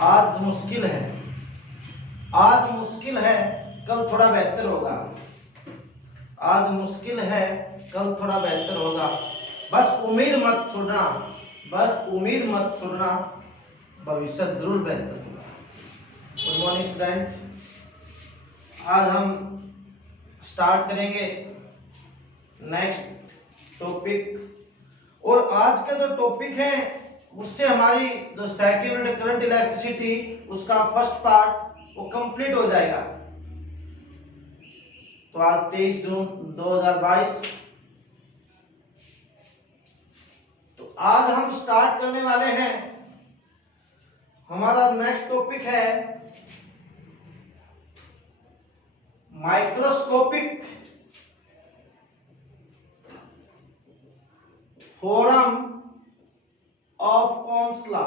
आज मुश्किल है, आज मुश्किल है, कल थोड़ा बेहतर होगा। आज मुश्किल है, कल थोड़ा बेहतर होगा। बस उम्मीद मत छोड़ना, बस उम्मीद मत छोड़ना, भविष्य जरूर बेहतर होगा। गुड मॉर्निंग स्टूडेंट, आज हम स्टार्ट करेंगे नेक्स्ट टॉपिक। और आज का जो टॉपिक है उससे हमारी जो सेकेंड यूनिट करंट इलेक्ट्रिसिटी उसका फर्स्ट पार्ट वो कंप्लीट हो जाएगा। तो आज 23 जून 2022, तो आज हम स्टार्ट करने वाले हैं। हमारा नेक्स्ट टॉपिक है microscopic theorem of Ohm's law.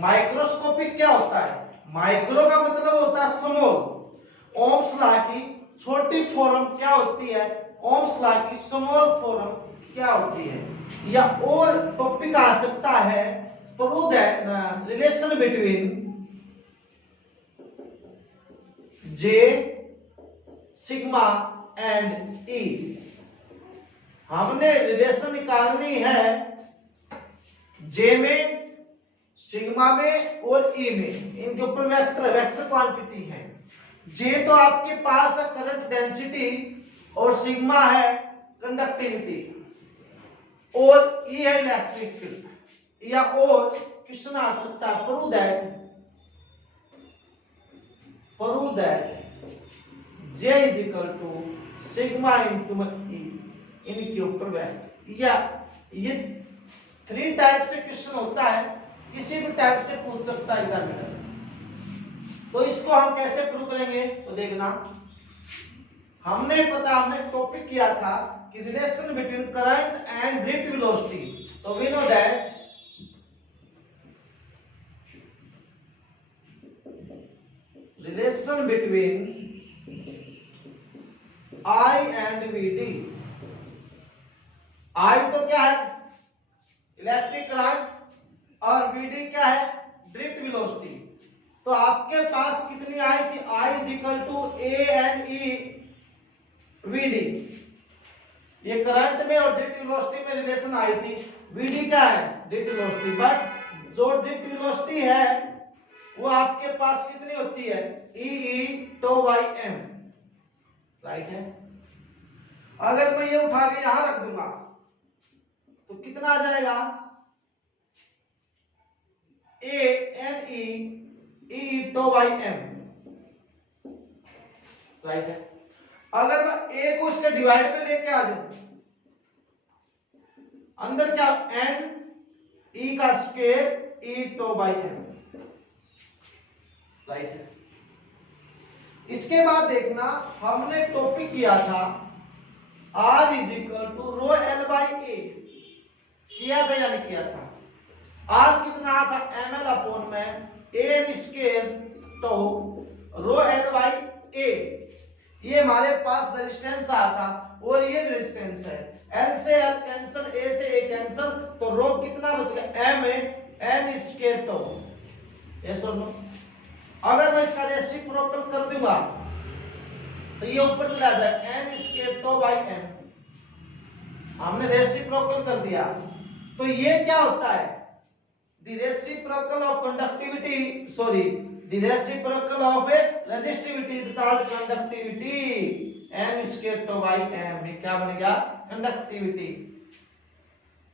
Microscopic क्या होता है? माइक्रो का मतलब होता है स्मॉल। ओम्स लॉ की छोटी फॉर्म क्या होती है? ओम्स लॉ की स्मॉल फॉर्म क्या होती है? या और टॉपिक आ सकता है prove that relation between J sigma and E. हमने रिलेशन निकालनी है जे में, सिग्मा में और ई में। इनके ऊपर वेक्टर क्वांटिटी है। जे तो आपके पास है करंट डेंसिटी और सिग्मा है कंडक्टिविटी और ई है इलेक्ट्रिक फील्ड। या और क्वेश्चन आ सकता है prove that J is equal to sigma into E. इनके ऊपर वेक्टर। या ये 3 टाइप से क्वेश्चन होता है, किसी भी टाइप से पूछ सकता है एग्जामिनर। तो इसको हम कैसे प्रूव करेंगे तो देखना। हमने टॉपिक किया था कि relation between current and drift velocity. तो we know that relation between I and VD। I तो क्या है? इलेक्ट्रिक करंट और VD क्या है? Drift velocity. तो आपके पास कितनी आई थी? I is equal to ANE VD। ये करंट में और ड्रिफ्ट वेलोसिटी में रिलेशन आई थी। VD क्या है? Drift velocity. बट जो ड्रिफ्ट वेलोसिटी है वो आपके पास कितनी होती है? EE tau by M, right है। अगर मैं ये उठा के यहां रख दूंगा तो कितना आ जाएगा? ANE E tau by M, right है। अगर मैं A को इसके डिवाइड में लेके आ जाऊं, अंदर क्या? N E का square E tau by M, right है। इसके बाद देखना, हमने टॉपिक किया था R is equal to rho L by A. किया था या नहीं किया था? R कितना था? ml अपॉन में AN स्क्वायर तो रो एल बाई ए। ये हमारे पास रेजिस्टेंस आया था और ये रेजिस्टेंस है। L से L कैंसिल, A से A कैंसिल, तो रो कितना बच गया? M N स्क्वायर तो। ये सुनो, अगर मैं इसका रेसिप्रोकल कर दूंगा तो ये ऊपर चला जाए N स्क्वायर तो बाई M। हमने रेसिप्रोकल कर दिया तो ये क्या होता है? The reciprocal of conductivity, sorry, the reciprocal of a resistivity is called conductivity। N square to by M, ये क्या बनेगा? कंडक्टिविटी।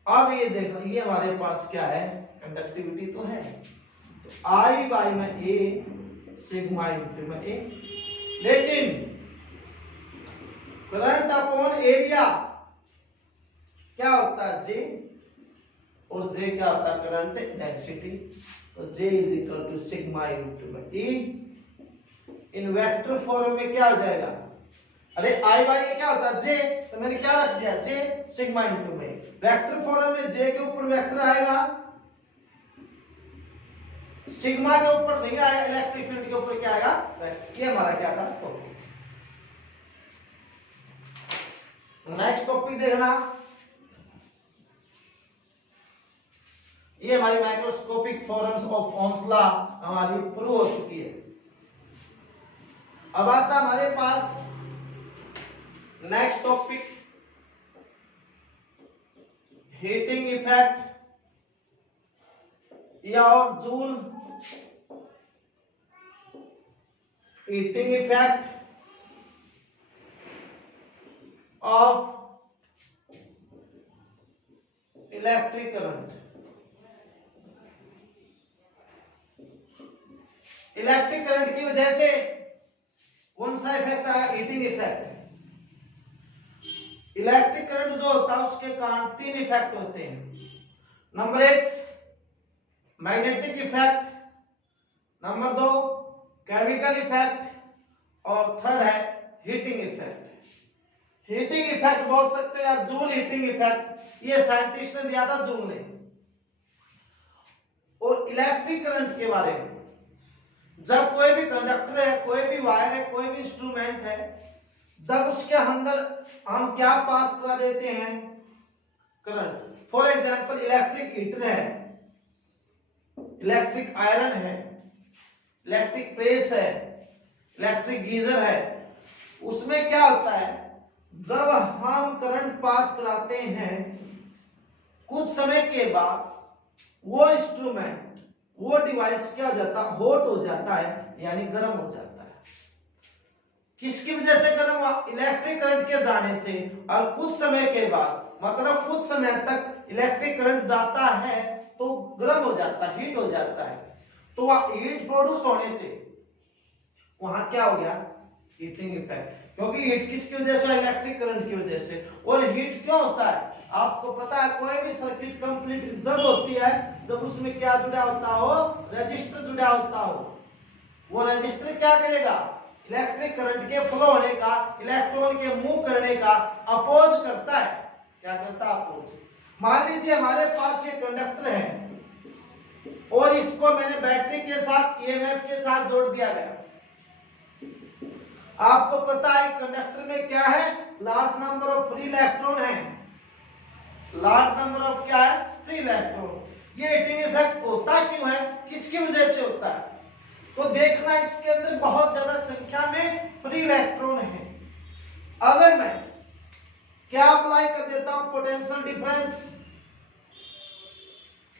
अब ये देखो, ये हमारे पास क्या है? कंडक्टिविटी तो है। तो I बाई में A सिग्मा इंटू में A। लेकिन करंट अपॉन एरिया क्या होता है? J, और J क्या होता है? Current density. तो J is equal to sigma into में E। इन वेक्टर फॉर्म में क्या आ जाएगा? अरे I बाई A क्या होता है? J, तो मैंने क्या रख दिया? J सिग्मा इंटू में। वेक्टर फॉर्म में J के ऊपर वेक्टर आएगा, सिग्मा के ऊपर नहीं आएगा, इलेक्ट्रिक फील्ड के ऊपर क्या आएगा? वेक्टर। ये हमारा क्या था? टॉपिक। नेक्स्ट टॉपिक देखना, ये हमारी microscopic forms of Ohm's law हमारी प्रूव हो चुकी है। अब आता हमारे पास नेक्स्ट टॉपिक, हीटिंग इफेक्ट या और joule heating effect of electric current. Electric current की वजह से कौन सा इफेक्ट आया? Heating effect. इलेक्ट्रिक करंट जो होता है उसके कारण 3 इफेक्ट होते हैं। Number 1 magnetic effect, number 2 chemical effect और थर्ड है हीटिंग इफेक्ट। हीटिंग इफेक्ट बोल सकते हैं या जूल हीटिंग इफेक्ट, ये साइंटिस्ट ने दिया था, जूल ने। और इलेक्ट्रिक करंट के बारे में, जब कोई भी कंडक्टर है, कोई भी वायर है, कोई भी इंस्ट्रूमेंट है, जब उसके अंदर हम क्या पास करा देते हैं? Current. For example electric heater है, इलेक्ट्रिक आयरन है, इलेक्ट्रिक प्रेस है, इलेक्ट्रिक गीजर है, उसमें क्या होता है? जब हम करंट पास कराते हैं, कुछ समय के बाद वो इंस्ट्रूमेंट, वो डिवाइस क्या हो जाता है? हॉट हो जाता है, यानी गर्म हो जाता है। किसकी वजह से गर्म हुआ? इलेक्ट्रिक करंट के जाने से। और कुछ समय के बाद, मतलब कुछ समय तक इलेक्ट्रिक करंट जाता है तो गर्म हो जाता है, हीट हो जाता है। तो वह हीट प्रोड्यूस होने से वहां क्या हो गया? Heating effect. क्योंकि हीट किसकी वजह से? इलेक्ट्रिक करंट की वजह से। और हीट क्यों होता है? आपको पता है, कोई भी सर्किट कंप्लीट जब होती है, जब उसमें क्या जुड़ा होता हो? रेजिस्टर जुड़ा होता हो। वो रेजिस्टर क्या करेगा? इलेक्ट्रिक करंट के फ्लो होने का, इलेक्ट्रॉन के मूव करने का अपोज करता है। क्या करता है? अपोज। मान लीजिए हमारे पास ये कंडक्टर है और इसको मैंने बैटरी के साथ, ईएमएफ के साथ जोड़ दिया गया। आपको पता है कंडक्टर में क्या है? Large number of free electron है। लार्ज नंबर ऑफ क्या है? Free electron. ये हीटिंग इफेक्ट होता क्यों है? किसकी वजह से होता है? तो देखना, इसके अंदर बहुत ज्यादा संख्या में फ्री इलेक्ट्रॉन है। अगर मैं क्या अप्लाई कर देता हूं? Potential difference.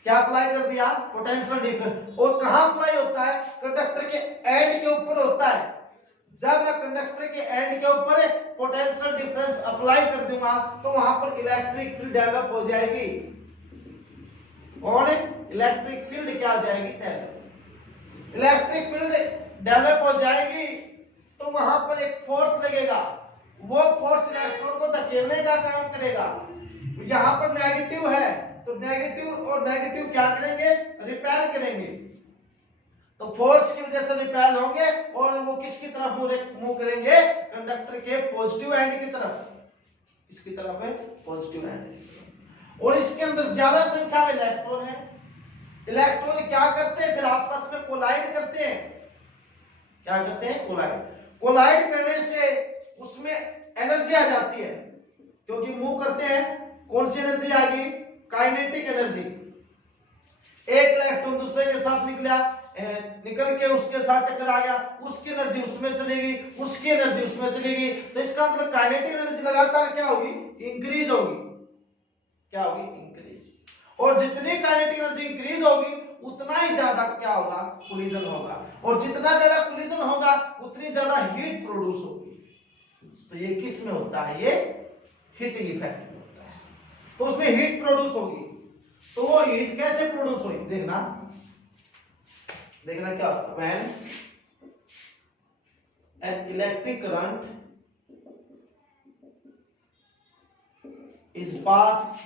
क्या अप्लाई कर दिया? Potential difference. और कहां अप्लाई होता है? कंडक्टर के एंड के ऊपर होता है। जब मैं कंडक्टर के एंड के ऊपर पोटेंशियल डिफरेंस अप्लाई कर दूंगा तो वहां पर इलेक्ट्रिक फील्ड डेवलप हो जाएगी। और इलेक्ट्रिक फील्ड क्या हो जाएगी? डेवलप। इलेक्ट्रिक फील्ड डेवलप हो जाएगी तो वहां पर एक फोर्स लगेगा। वो फोर्स इलेक्ट्रॉन को धकेलने का काम करेगा। यहां पर नेगेटिव है तो नेगेटिव और नेगेटिव क्या करेंगे? रिपेल करेंगे। तो फोर्स की वजह से रिपेल होंगे और वो किसकी तरफ मूव करेंगे? कंडक्टर के पॉजिटिव एंड की तरफ। इसकी तरफ है पॉजिटिव एंड। और इसके अंदर ज्यादा संख्या में इलेक्ट्रॉन है। इलेक्ट्रॉन क्या करते हैं? फिर आपस में कोलाइड करते हैं। क्या करते हैं? कोलाइड। कोलाइड करने से उसमें एनर्जी आ जाती है, क्योंकि मूव करते हैं। कौन सी एनर्जी आएगी? Kinetic energy. एक इलेक्ट्रॉन दूसरे के साथ निकल के उसके साथ टकरा गया, उसकी एनर्जी उसमें चलेगी, उसकी एनर्जी उसमें चलेगी। तो इसका मतलब काइनेटिक एनर्जी लगातार क्या होगी? इंक्रीज होगी। क्या होगी? इंक्रीज। और जितनी काइनेटिक एनर्जी इंक्रीज होगी उतना ही ज्यादा क्या होगा? कोलिजन होगा। और जितना ज्यादा कोलिजन होगा उतनी ज्यादा हीट प्रोड्यूस होगी। तो ये किस में होता है? ये हीटिंग इफेक्ट में होता है। तो उसमें हीट प्रोड्यूस होगी। तो वो हीट कैसे प्रोड्यूस होगी? देखना क्या होता है? When an electric current is passed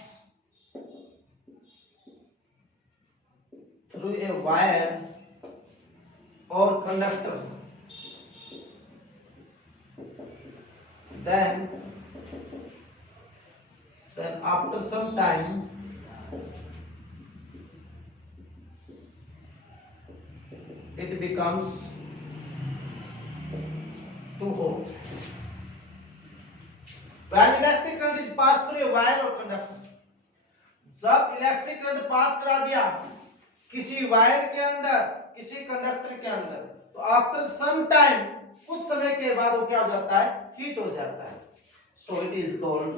through a wire or conductor, then after some time it becomes too hot. When electric current is passed through a wire or conductor, जब electric current pass करा दिया किसी wire के अंदर, किसी conductor के अंदर, तो आफ्टर सम टाइम, कुछ समय के बाद वो क्या हो जाता है, हीट हो जाता है. So it is called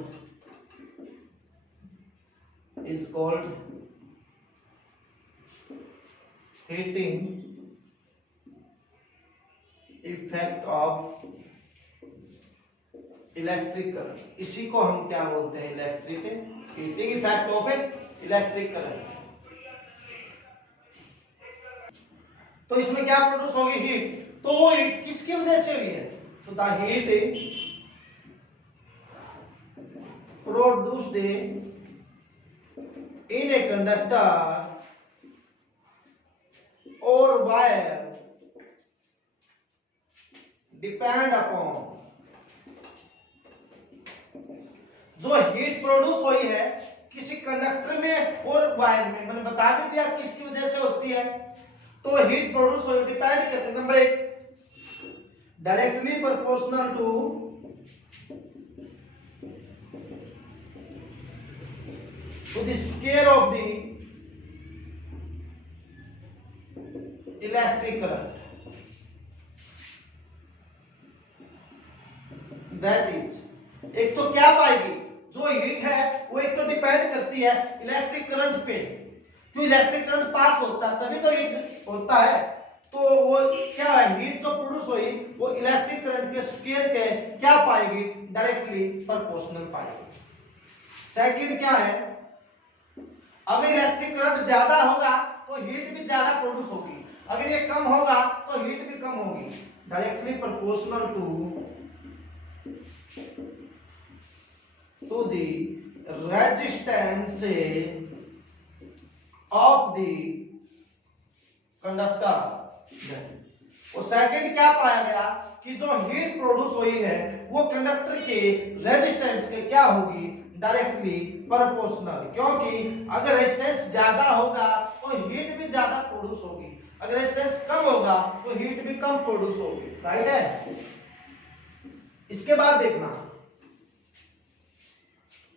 heating effect of electric current. इसी को हम क्या बोलते हैं, electric heating effect of electric current. तो इसमें क्या प्रोड्यूस होगी, हीट. तो वो हीट किसकी वजह से हुई है, तो the heat produced in a conductor और वायर डिपेंड अपॉन, जो हीट प्रोड्यूस हुई है किसी कंडक्टर में और वायर में, मैंने बता भी दिया किसकी वजह से होती है. तो हीट प्रोड्यूस हुई डिपेंड करते हैं, number 1 directly proportional to the square of the electric current. That is, एक तो क्या पाएगी, जो हीट है वो एक तो डिपेंड करती है इलेक्ट्रिक करंट पे, क्यों इलेक्ट्रिक करंट पास होता है तभी तो हीट होता है. तो वो क्या है, हीट जो प्रोड्यूस हुई वो इलेक्ट्रिक करंट के स्क्वायर के क्या पाएगी, डायरेक्टली प्रोपोर्शनल पाएगी. सेकंड क्या है, अगर इलेक्ट्रिक करंट ज्यादा होगा तो हीट भी ज्यादा प्रोड्यूस होगी, अगर ये कम होगा तो हीट भी कम होगी. Directly proportional to the resistance of the conductor. और सेकंड क्या पाया गया कि जो हीट प्रोड्यूस हुई है वो कंडक्टर के रेजिस्टेंस के क्या होगी, डायरेक्टली प्रोपोर्शनल. क्योंकि अगर रेजिस्टेंस ज्यादा होगा तो हीट भी ज्यादा प्रोड्यूस होगी, अगर रेजिस्टेंस कम होगा तो हीट भी कम प्रोड्यूस होगी. राइट है. इसके बाद देखना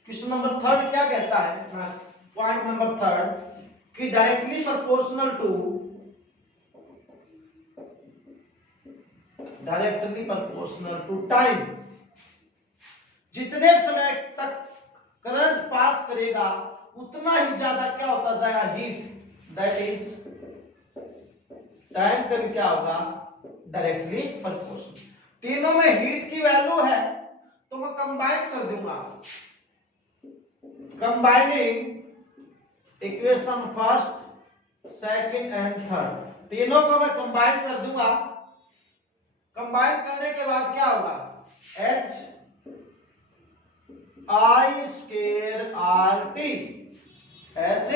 क्वेश्चन नंबर 3 क्या कहता है, पॉइंट नंबर 3 कि डायरेक्टली प्रोपोर्शनल टू टाइम, जितने समय तक करंट पास करेगा उतना ही ज्यादा क्या होता जाएगा, हीट. दैट इज टाइम का भी क्या होगा, डायरेक्टली प्रोपोर्शनल. तीनों में हीट की वैल्यू है तो मैं कंबाइन कर दूंगा, combining equation first, second and third, तीनों को मैं कंबाइन कर दूंगा. कंबाइन करने के बाद क्या होगा, H I square R T, H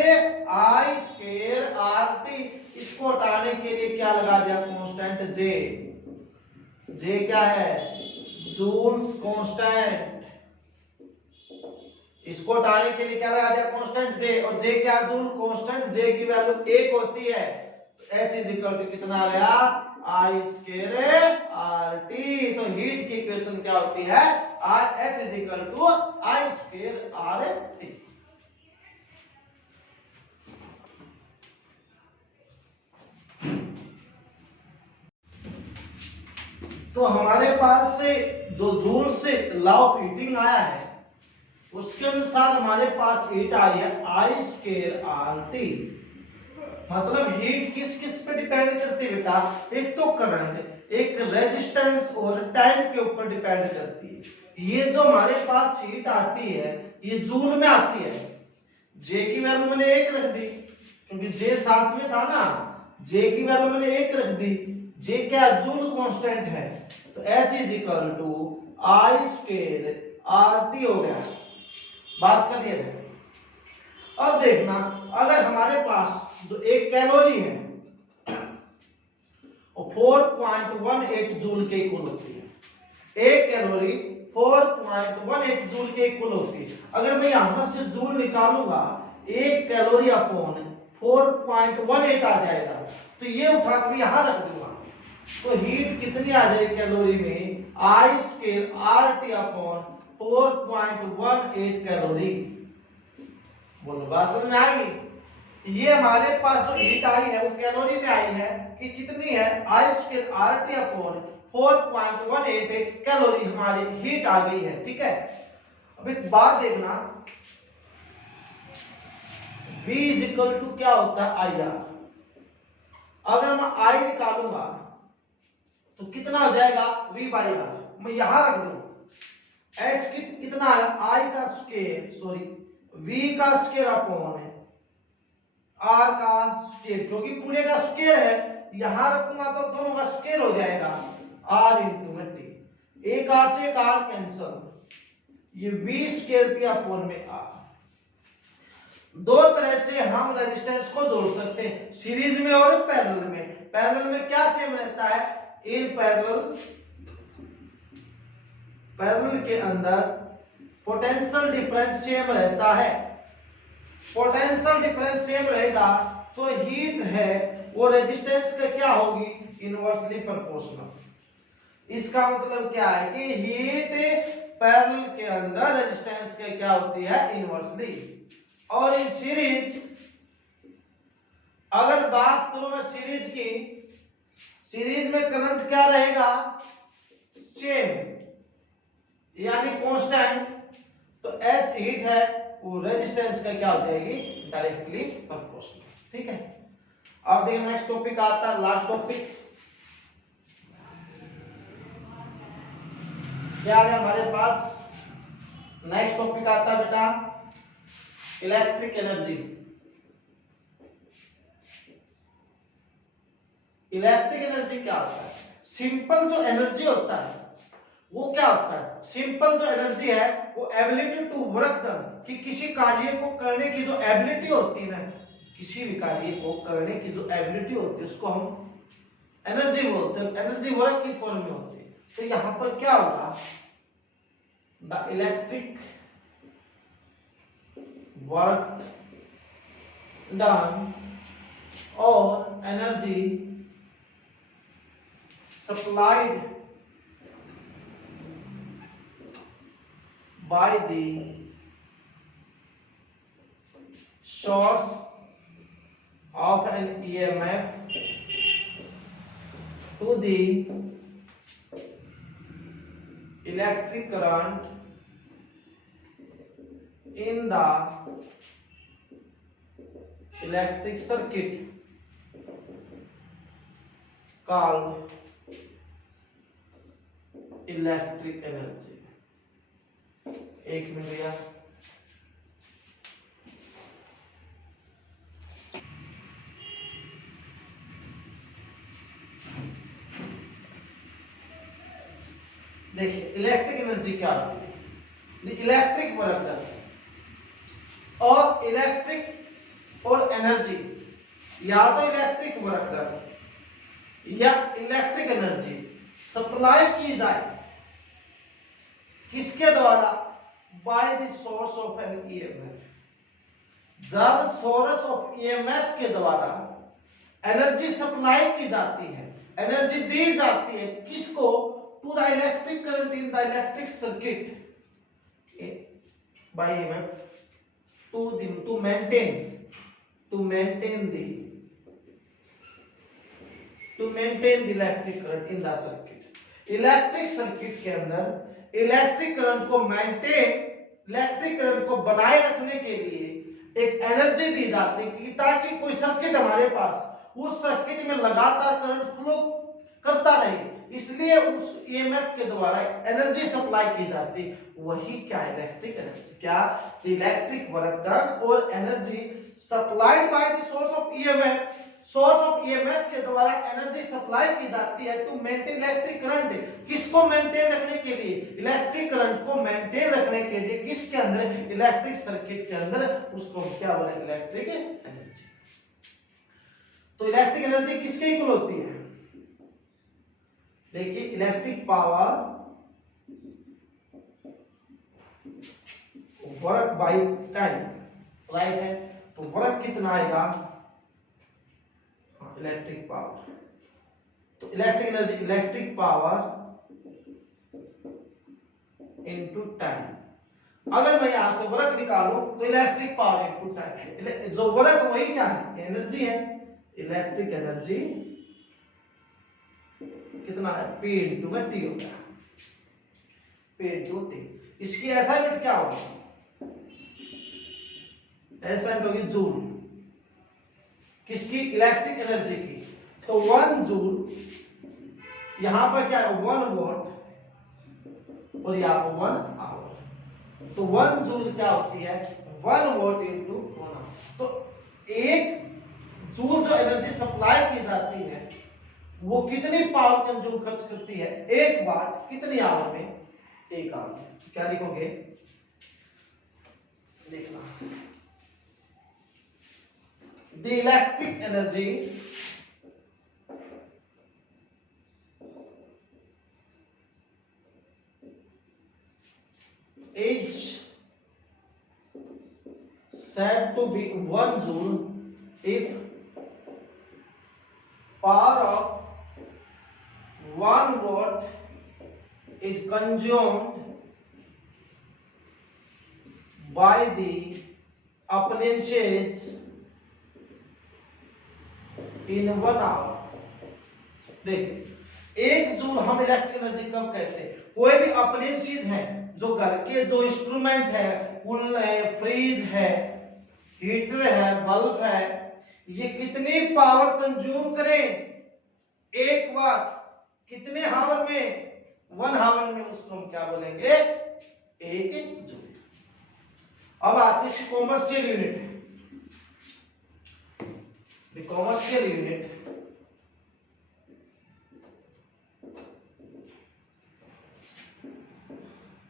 I square R T. इसको हटाने के लिए क्या लगा दिया, कांस्टेंट जे. जे क्या है, जूल्स कांस्टेंट. इसको हटाने के लिए क्या लगा दिया, कांस्टेंट जे. और जे क्या, जूल कांस्टेंट. जे की वैल्यू 1 होती है. H इज इक्वल टू कितना आ गया, आई स्क्वायर आर टी. तो हीट की इक्वेशन क्या होती है, H is equal to I square R T. तो हमारे पास से जो जूल से लॉ ऑफ हीटिंग आया है उसके अनुसार हमारे पास हीट आई है आई स्क्वायर आर टी. मतलब हीट किस किस पे डिपेंड करती है बेटा, एक तो करंट, एक रेजिस्टेंस और टाइम के ऊपर डिपेंड करती है. ये जो हमारे पास हीट आती है ये जूल में आती है. जे की वैल्यू मैंने 1 रख दी क्योंकि जे साथ में था ना, जे की वैल्यू मैंने 1 रख दी. जे क्या, जूल कांस्टेंट है. तो H is equal to I square R T हो गया. बात कर दिया. अब देखना, अगर हमारे पास जो एक कैलोरी है वो 4.18 जूल के इक्वल होती है. एक कैलोरी 4.18 जूल के इक्वल होती है. अगर मैं यहां से जूल निकालूंगा, एक कैलोरी अपॉन 4.18 आ जाएगा. तो ये उठा कर यहां रख दूंगा तो हीट कितनी आ जाएगी कैलोरी में, I square R T upon 4.18 calorie. बोलो बात समझ में आ गई। ये हमारे पास जो हीट आई है वो कैलोरी में आई है कि कितनी है, I square R T upon 4.18 calorie हमारी हीट आ गई है। ठीक है, अब एक बात देखना, V इज इक्वल टू क्या होता है, आई आर। अगर मैं आई निकालूंगा तो कितना हो जाएगा, V बाई आर। मैं यहां रख दूं h कितना है, आई का स्क्वायर सॉरी v का स्क्वायर अपॉन है r का स्क्वायर, क्योंकि पूरे का स्क्वायर है, यहां रखूंगा तो दोनों का स्क्वायर हो जाएगा r इंटू में t। एक r से एक r कैंसल, ये v स्क्वायर टी अपॉन में r। दो तरह से हम रेजिस्टेंस को जोड़ सकते हैं, सीरीज में और पैरेलल में। पैरेलल में क्या सेम रहता है, इन पैरेलल के अंदर पोटेंशियल डिफरेंस सेम रहता है। पोटेंशियल डिफरेंस सेम रहेगा तो हीट है वो रेजिस्टेंस का क्या होगी, इनवर्सली प्रोपोर्शनल। इसका मतलब क्या है कि हीट पैरेलल के अंदर रेजिस्टेंस के क्या होती है, इनवर्सली। और इन सीरीज, अगर बात करूं मैं सीरीज की, सीरीज में करंट क्या रहेगा, सेम यानी कांस्टेंट। तो H हीट है वो रेजिस्टेंस का क्या हो जाएगी, डायरेक्टली प्रोपोर्शनल। ठीक है, अब देखिए नेक्स्ट टॉपिक आता है, लास्ट टॉपिक क्या है हमारे पास। नेक्स्ट टॉपिक आता है बेटा इलेक्ट्रिक एनर्जी। इलेक्ट्रिक एनर्जी क्या होता है, सिंपल जो एनर्जी होता है वो क्या होता है, सिंपल जो एनर्जी है वो एबिलिटी टू वर्क डन, कि किसी कार्य को करने की जो एबिलिटी होती है ना, किसी भी कार्य को करने की जो एबिलिटी होती है उसको हम एनर्जी बोलते हैं। एनर्जी वर्क की फॉर्म में होती है। तो यहां पर क्या होगा, द इलेक्ट्रिक वर्क डन और energy supplied by the source of an EMF to the electric current in the electric circuit called electric energy। एक मिनट भैया, देखिए इलेक्ट्रिक एनर्जी क्या होती है, इलेक्ट्रिक वर्क डन। और इलेक्ट्रिक और एनर्जी, या तो इलेक्ट्रिक वर्क डन या इलेक्ट्रिक एनर्जी सप्लाई की जाए किसके द्वारा, by the source of an EMF. जब सोर्स ऑफ ईएमएफ के द्वारा एनर्जी सप्लाई की जाती है, एनर्जी दी जाती है किसको, to the electric current in the electric circuit by EMF to maintain the electric current in the circuit. Electric circuit के अंदर इलेक्ट्रिक करंट को इलेक्ट्रिक करंट को बनाए रखने के लिए एक एनर्जी दी जाती है ताकि कोई सर्किट हमारे पास, उस सर्किट में लगातार करंट फ्लो करता रहे, इसलिए उस ईएमएफ के द्वारा एनर्जी सप्लाई की जाती। वही क्या, इलेक्ट्रिक एनर्जी। क्या, इलेक्ट्रिक वर्क डन और energy supplied by the source of EMF. Source of EMF के द्वारा एनर्जी सप्लाई की जाती है टू मेंटेन इलेक्ट्रिक करंट। किसको मेंटेन रखने के लिए, इलेक्ट्रिक करंट को मेंटेन रखने के लिए किसके अंदर, इलेक्ट्रिक सर्किट के अंदर। उसको क्या बोले, इलेक्ट्रिक एनर्जी। तो इलेक्ट्रिक एनर्जी किसके इक्वल होती है, देखिए electric power work by time, right है। तो वर्क कितना आएगा, इलेक्ट्रिक पावर। तो electric energy, electric power into time. अगर मैं यहां से वर्क निकालूं तो इलेक्ट्रिक पावर इनपुट है, जो वर्क वही क्या है, एनर्जी है। इलेक्ट्रिक एनर्जी कितना है, P इंटू में T होता है, P इंटू T। इसकी ऐसा यूनिट क्या होगी, ऐसा यूनिट होगी जूल, किसकी, इलेक्ट्रिक एनर्जी की। तो 1 जूल, यहां पर क्या है 1 वॉट, और यहां पर 1 आवर। तो 1 जूल क्या होती है, 1 वॉट इंटू 1 आवर। तो एक जूल जो एनर्जी सप्लाई की जाती है वो कितनी पावर कंज्यूम खर्च करती है, 1 वाट कितनी आवर में, 1 आवर में। क्या लिखोगे, देखना, the electric energy is said to be 1 joule if power of 1 watt is consumed by the appliances in 1 hour। देखिए, 1 जूल हम इलेक्ट्रिक एनर्जी कब कहते हैं, कोई भी अप्लायंसेस है, जो घर के जो इंस्ट्रूमेंट है, कूलर है, फ्रिज है, हीटर है, बल्ब है, ये कितनी पावर कंज्यूम करें, 1 वाट कितने हावर में, 1 हावर में, उसको हम क्या बोलेंगे, 1 जूल। अब आती है commercial unit. The commercial unit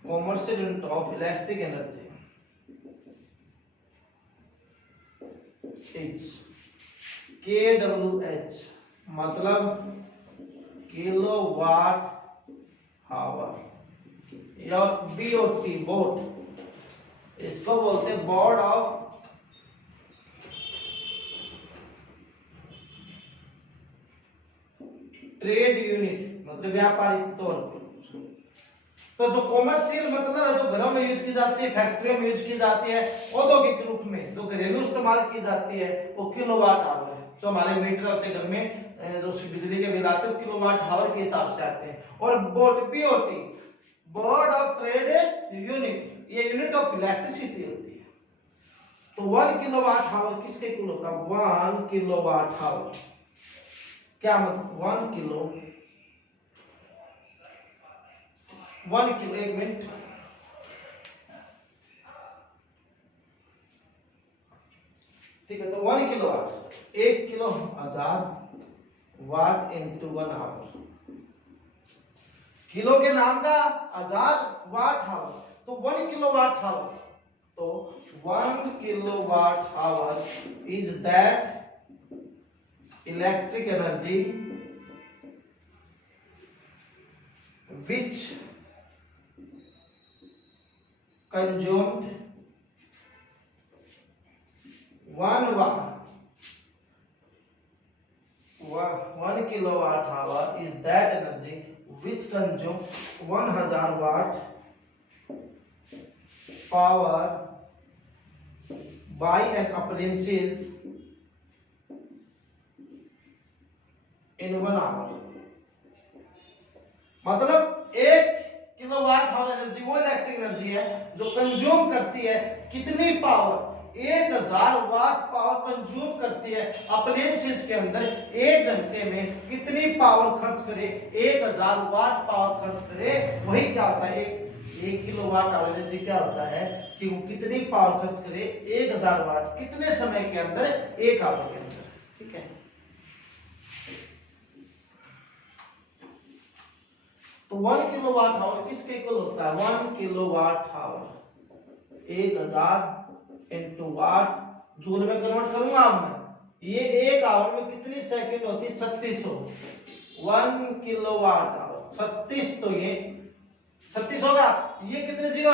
commercial unit of electric energy is kWh, मतलब किलोवाट आवर, या BOT, बोट, इसको बोलते हैं बोर्ड ऑफ ट्रेड यूनिट, मतलब व्यापारिक तौर पर। तो जो कॉमर्शियल मतलब है, जो घरों में यूज की जाती है, फैक्ट्रियों में यूज की जाती है, औद्योगिक रूप में जो घरेलू इस्तेमाल की जाती है, वो किलोवाट आवर है। जो हमारे मीटर होते हैं घर में, जो बिजली के बिल आते हैं, किलोवाट आवर के हिसाब से आते हैं। और boat, BOT, board of trade unit, ये यूनिट ऑफ इलेक्ट्रिसिटी होती है। तो 1 किलोवाट आवर किसके इक्वल होता है, 1 किलोवाट आवर, क्या मतलब 1 किलो, 1 किलो, 1 मिनट, ठीक है। तो 1 kilowatt, 1 kilo 1000 watt into 1 hour, kilo के नाम का 1000 वाट आवर, तो 1 किलो वाट आवर। तो 1 kilowatt hour is that electric energy which consumed 1 kilowatt hour is that energy which consumed 1000 watt power by an appliances in 1 hour। मतलब 1 kilowatt hour energy वो electric energy है जो consume करती है कितनी power, 1000 watt power consume करती है appliances के अंदर। 1 घंटे में कितनी पावर खर्च करे, 1000 वाट पावर खर्च करे, वही क्या होता है, 1 किलोवाट आवर एनर्जी क्या होता है कि वो कितनी पावर खर्च करे, 1000 वाट कितने समय के अंदर, 1 आवर के अंदर। ठीक है, तो 1 किलोवाट आवर किसके इक्वल होता है, 1 किलोवाट आवर 1000 इंटू वाट, जूल में कन्वर्ट करूंगा अब मैं, ये 1 आवर में कितनी सेकंड होती है, 3600। 1 किलोवाट आवर 36, तो ये 36 होगा, ये कितने जीरो,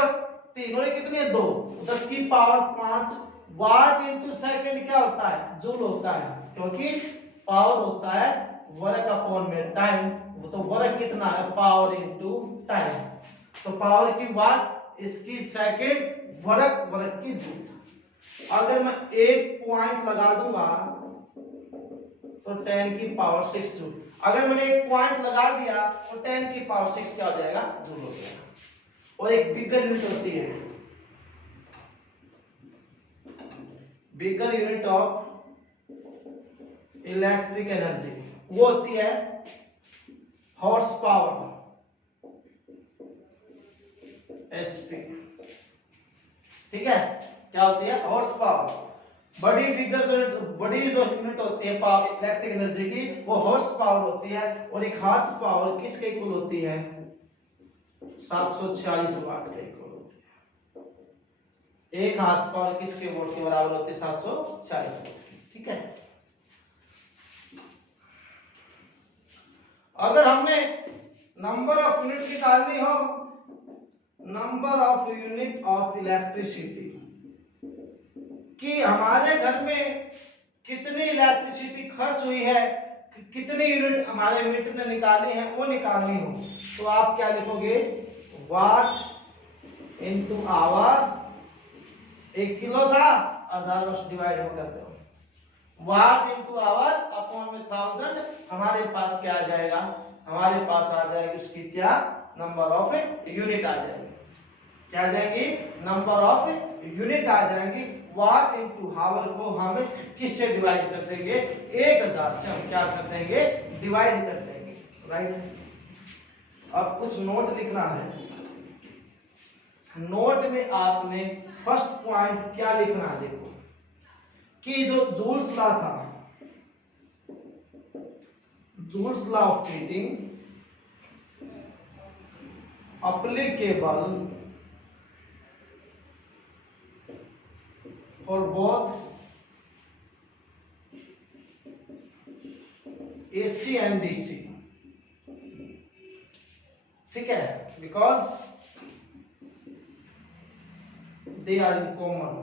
3, और ये कितनी है 2, 10 की पावर 5 वाट इंटू सेकंड क्या होता है, जूल होता है, क्योंकि पावर होता है वर्क अपॉन में टाइम, तो वर्क कितना है, पावर इनटू टाइम। तो पावर की वाट इसकी सेकंड वर्ग की जूल। अगर मैं एक पॉइंट लगा दूंगा तो 10 की पावर 6 जूल। अगर मैंने एक पॉइंट लगा दिया तो 10 की पावर 6 क्या हो जाएगा, जूल हो जाएगा। और एक बिगर यूनिट होती है, bigger unit of electric energy, वो होती है हॉर्स पावर, एचपी। ठीक है, क्या होती है, हॉर्स पावर। बड़ी जो यूनिट होती है इलेक्ट्रिक एनर्जी की, वो हॉर्स पावर होती है। और एक हॉर्स पावर किसके इक्वल होती है, 746 वाट के इक्वल होती है। एक हॉर्स पावर किसके वोल्ट के बराबर होती है, 746 वोल्ट। ठीक है, अगर हमने नंबर ऑफ यूनिट निकालनी हो, number of unit of electricity, कि हमारे घर में कितनी इलेक्ट्रिसिटी खर्च हुई है, कितनी यूनिट हमारे मीटर ने निकाली है, वो निकालनी हो, तो आप क्या लिखोगे, वाट इंटू आवर। 1 किलो था, 1000 वर्ष डिवाइड हो करते हो, वाट इंटू आवर अपॉन में 1000। हमारे पास क्या आ जाएगा, हमारे पास आ जाएगी उसकी क्या, नंबर ऑफ यूनिट आ जाएगी। क्या आ जाएगी, नंबर ऑफ यूनिट आ जाएंगी। वाट इंटू हावर को हम किससे डिवाइड कर देंगे, 1000 से हम क्या कर देंगे, डिवाइड कर देंगे। राइट, अब कुछ नोट लिखना है। नोट में आपने फर्स्ट पॉइंट क्या लिखना है, देखो कि जो जूल्स लॉ था, joules law of heating applicable for both AC and DC। ठीक है, because they are in common,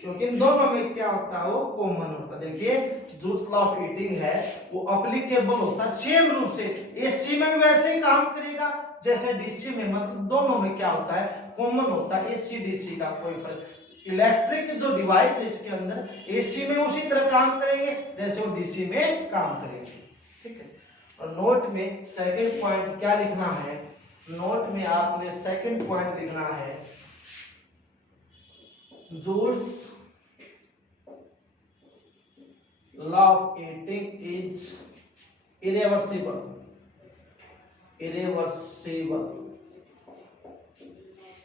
क्योंकि इन दोनों में क्या होता है, वो कॉमन होता है। देखिए जूल्स लॉ ऑफ हीटिंग है वो अप्लीकेबल होता है सेम रूप से, एसी में भी वैसे ही काम करेगा जैसे डीसी में, मतलब दोनों में क्या होता है, कॉमन होता है। एसी डीसी का कोई फर्क, इलेक्ट्रिक जो डिवाइस है इसके अंदर एसी में उसी तरह काम करेंगे जैसे वो डीसी में काम करेंगे। ठीक है, और नोट में सेकंड पॉइंट क्या लिखना है, नोट में आपने सेकंड पॉइंट लिखना है, Joule's law of heating is irreversible, irreversible।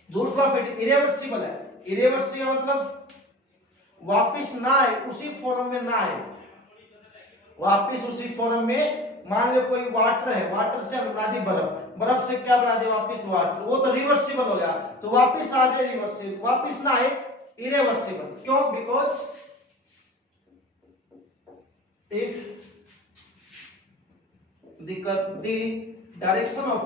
Joule's law of heating irreversible है, इरिवर्सिबल मतलब वापस ना आए, उसी फॉर्म में ना आए, वापस उसी फॉर्म में। मान लो कोई वाटर है, वाटर से हम बना दी बर्फ, बर्फ से क्या बना दे वापस वाटर, वो तो रिवर्सिबल हो गया, तो वापस आ जाए रिवर्सिबल, वापस ना आए इरिवर्सिबल। क्यों, because if the direction of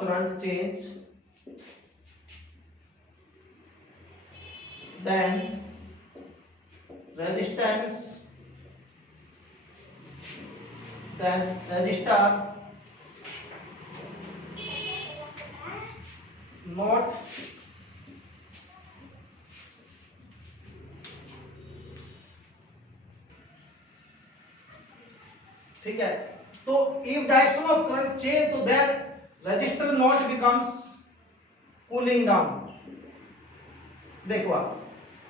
current change, then resistor not ठीक है, तो if direction of current change तो then resistor not becomes cooling down। देखो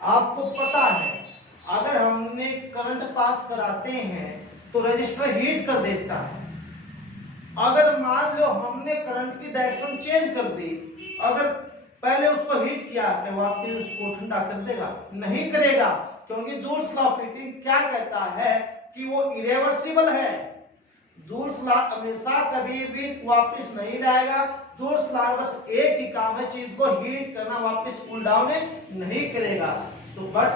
आपको पता है अगर हमने करंट पास कराते हैं तो रेजिस्टर हीट कर देता है। अगर मान लो हमने करंट की डायरेक्शन चेंज कर दी, अगर पहले उसको हीट किया तो वापस उसको ठंडा कर देगा, नहीं करेगा, क्योंकि जूल्स लॉ ऑफ हीटिंग क्या कहता है कि वो इरिवर्सिबल है। जूल्स लॉ हमेशा कभी भी वापस नहीं लाएगा। जूल्स लॉ बस एक ही काम है, चीज को हीट करना, वापस कूल डाउन नहीं करेगा। तो बट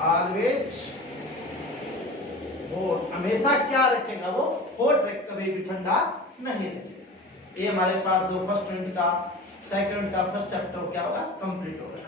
ऑलवेज हॉट, हमेशा क्या रखेगा, वो हॉट रख, कभी भी ठंडा नहीं रखेगा। ये हमारे पास जो फर्स्ट यूनिट का, सेकंड का फर्स्ट चैप्टर क्या होगा, कंप्लीट होगा।